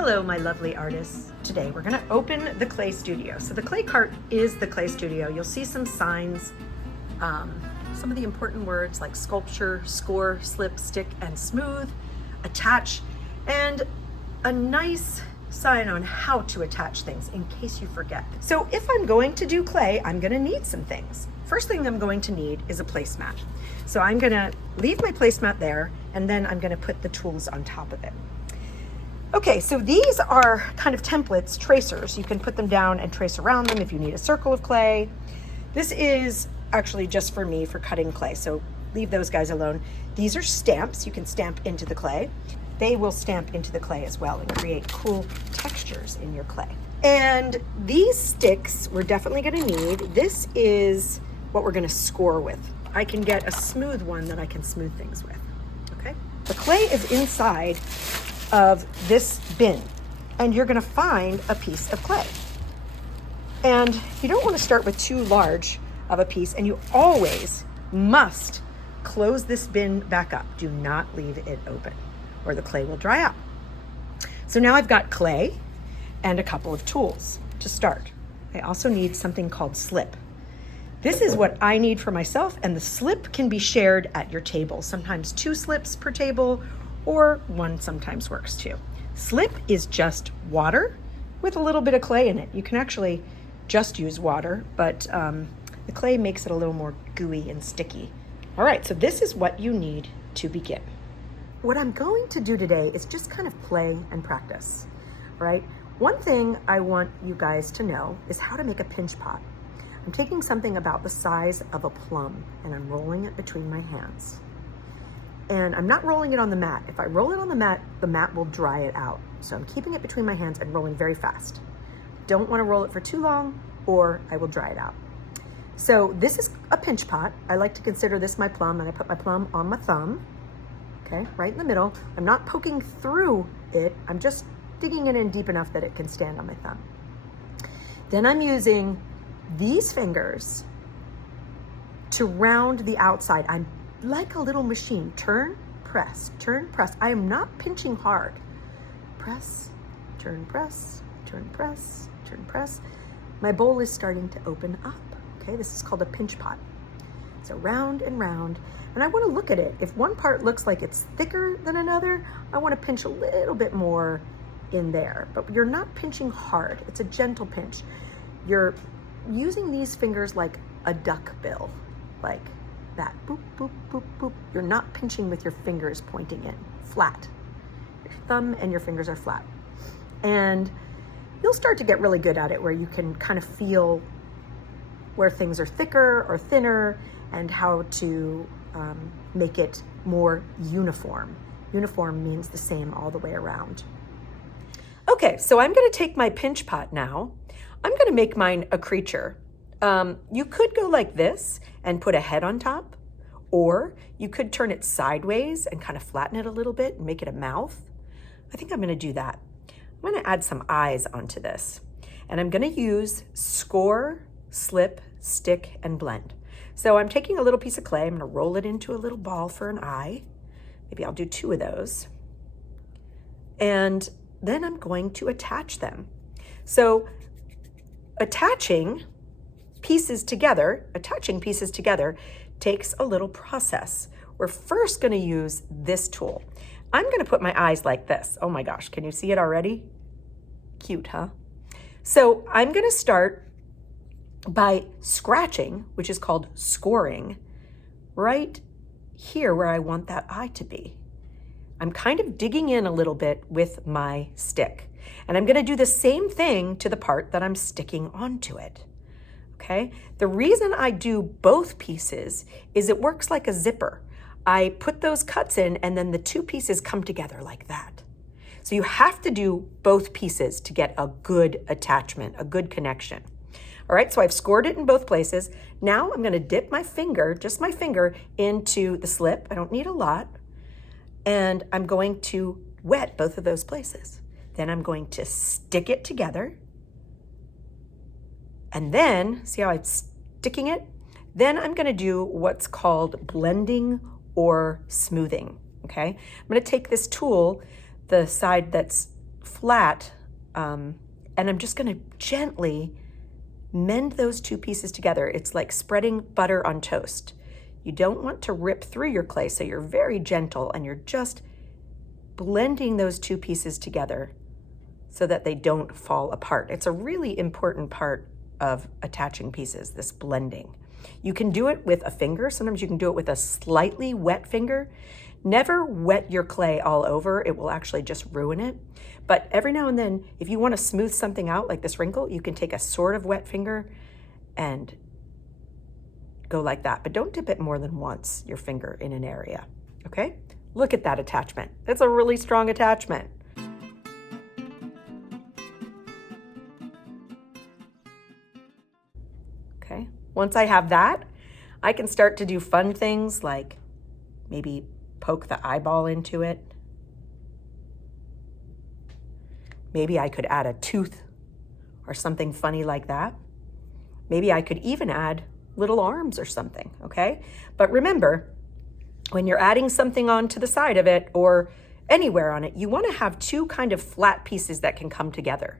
Hello, my lovely artists. Today we're going to open the Clay Studio. So the clay cart is the Clay Studio. You'll see some signs, some of the important words like sculpture, score, slip, stick, and smooth, attach, and a nice sign on how to attach things in case you forget. So if I'm going to do clay, I'm going to need some things. First thing I'm going to need is a placemat. So I'm going to leave my placemat there, and then I'm going to put the tools on top of it. Okay, so these are kind of templates, tracers. You can put them down and trace around them if you need a circle of clay. This is actually just for me for cutting clay, so leave those guys alone. These are stamps you can stamp into the clay. They will stamp into the clay as well and create cool textures in your clay. And these sticks we're definitely gonna need. This is what we're gonna score with. I can get a smooth one that I can smooth things with, okay? The clay is inside of this bin, and you're gonna find a piece of clay. And you don't wanna start with too large of a piece, and you always must close this bin back up. Do not leave it open, or the clay will dry out. So now I've got clay and a couple of tools to start. I also need something called slip. This is what I need for myself, and the slip can be shared at your table. Sometimes 2 slips per table, or 1 sometimes works too. Slip is just water with a little bit of clay in it. You can actually just use water, but the clay makes it a little more gooey and sticky. All right, so this is what you need to begin. What I'm going to do today is just kind of play and practice, right? One thing I want you guys to know is how to make a pinch pot. I'm taking something about the size of a plum and I'm rolling it between my hands. And I'm not rolling it on the mat. If I roll it on the mat will dry it out. So I'm keeping it between my hands and rolling very fast. Don't want to roll it for too long or I will dry it out. So this is a pinch pot. I like to consider this my plum, and I put my plum on my thumb, okay, right in the middle. I'm not poking through it. I'm just digging it in deep enough that it can stand on my thumb. Then I'm using these fingers to round the outside. I'm like a little machine. Turn, press, turn, press. I am not pinching hard. Press, turn, press, turn, press, turn, press. My bowl is starting to open up. Okay, this is called a pinch pot. So round and round, and I want to look at it. If one part looks like it's thicker than another, I want to pinch a little bit more in there, but you're not pinching hard. It's a gentle pinch. You're using these fingers like a duck bill, like that, boop, boop, boop, boop. You're not pinching with your fingers pointing in, flat. Your thumb and your fingers are flat. And you'll start to get really good at it where you can kind of feel where things are thicker or thinner and how to make it more uniform. Uniform means the same all the way around. Okay, so I'm gonna take my pinch pot now. I'm gonna make mine a creature. You could go like this and put a head on top, or you could turn it sideways and kind of flatten it a little bit and make it a mouth. I think I'm gonna do that. I'm gonna add some eyes onto this, and I'm gonna use score, slip, stick, and blend. So I'm taking a little piece of clay, I'm gonna roll it into a little ball for an eye. Maybe I'll do 2 of those. And then I'm going to attach them. So attaching pieces together takes a little process. We're first gonna use this tool. I'm gonna put my eyes like this. Oh my gosh, can you see it already? Cute, huh? So I'm gonna start by scratching, which is called scoring, right here where I want that eye to be. I'm kind of digging in a little bit with my stick. And I'm gonna do the same thing to the part that I'm sticking onto it. Okay? The reason I do both pieces is it works like a zipper. I put those cuts in and then the 2 pieces come together like that. So you have to do both pieces to get a good attachment, a good connection. All right, so I've scored it in both places. Now I'm gonna dip my finger, just my finger, into the slip. I don't need a lot. And I'm going to wet both of those places. Then I'm going to stick it together. And then, see how I'm sticking it? Then I'm gonna do what's called blending or smoothing, okay? I'm gonna take this tool, the side that's flat, and I'm just gonna gently mend those two pieces together. It's like spreading butter on toast. You don't want to rip through your clay, so you're very gentle and you're just blending those two pieces together so that they don't fall apart. It's a really important part of attaching pieces, this blending. You can do it with a finger. Sometimes you can do it with a slightly wet finger. Never wet your clay all over. It will actually just ruin it. But every now and then, if you want to smooth something out like this wrinkle, you can take a sort of wet finger and go like that. But don't dip it more than once, your finger, in an area, okay? Look at that attachment. It's a really strong attachment. Okay, once I have that, I can start to do fun things like maybe poke the eyeball into it. Maybe I could add a tooth or something funny like that. Maybe I could even add little arms or something, okay? But remember, when you're adding something onto the side of it or anywhere on it, you want to have two kind of flat pieces that can come together.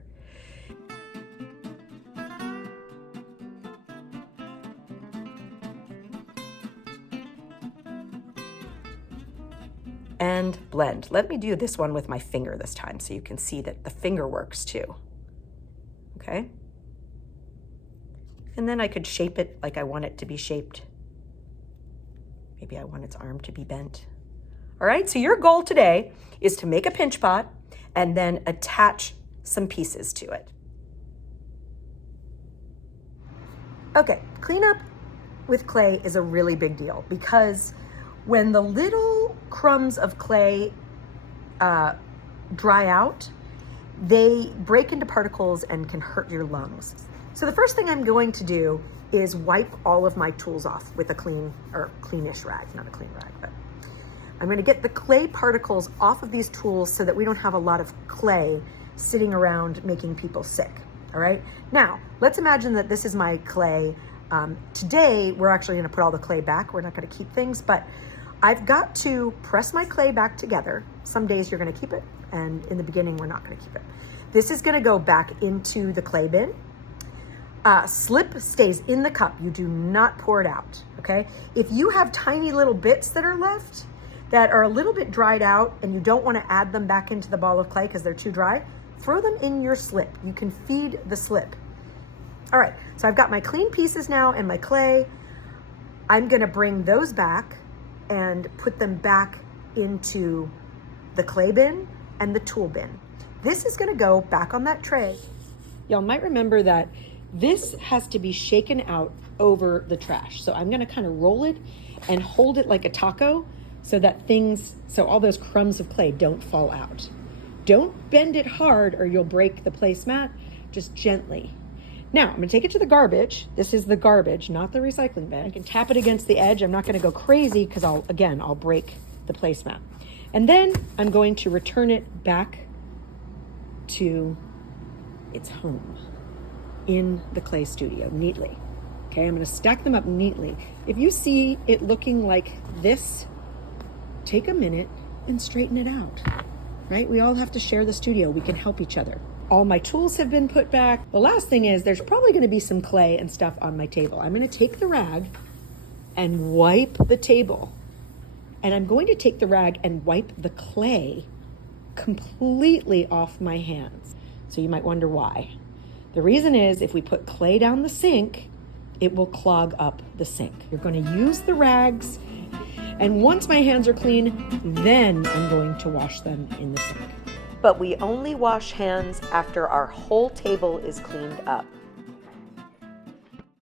And blend. Let me do this one with my finger this time so you can see that the finger works too. Okay? And then I could shape it like I want it to be shaped. Maybe I want its arm to be bent. All right, so your goal today is to make a pinch pot and then attach some pieces to it. Okay, cleanup with clay is a really big deal because when the little crumbs of clay dry out, they break into particles and can hurt your lungs. So the first thing I'm going to do is wipe all of my tools off with a clean or cleanish rag, not a clean rag, but I'm going to get the clay particles off of these tools so that we don't have a lot of clay sitting around making people sick. All right. Now let's imagine that this is my clay. Today we're actually going to put all the clay back. We're not going to keep things, but I've got to press my clay back together. Some days you're going to keep it, and in the beginning we're not going to keep it. This is going to go back into the clay bin. Slip stays in the cup. You do not pour it out, okay? If you have tiny little bits that are left that are a little bit dried out and you don't want to add them back into the ball of clay because they're too dry, throw them in your slip. You can feed the slip. All right, so I've got my clean pieces now and my clay. I'm going to bring those back and put them back into the clay bin and the tool bin. This is going to go back on that tray. Y'all might remember that this has to be shaken out over the trash. So I'm going to kind of roll it and hold it like a taco so that so all those crumbs of clay don't fall out. Don't bend it hard or you'll break the placemat, just gently. Now I'm going to take it to the garbage. This is the garbage, not the recycling bin. I can tap it against the edge. I'm not going to go crazy because I'll break the placemat. And then I'm going to return it back to its home in the clay studio neatly. Okay, I'm going to stack them up neatly. If you see it looking like this, take a minute and straighten it out, right? We all have to share the studio. We can help each other. All my tools have been put back. The last thing is there's probably going to be some clay and stuff on my table. I'm going to take the rag and wipe the table. And I'm going to take the rag and wipe the clay completely off my hands. So you might wonder why. The reason is if we put clay down the sink, it will clog up the sink. You're going to use the rags, and once my hands are clean, then I'm going to wash them in the sink. But we only wash hands after our whole table is cleaned up.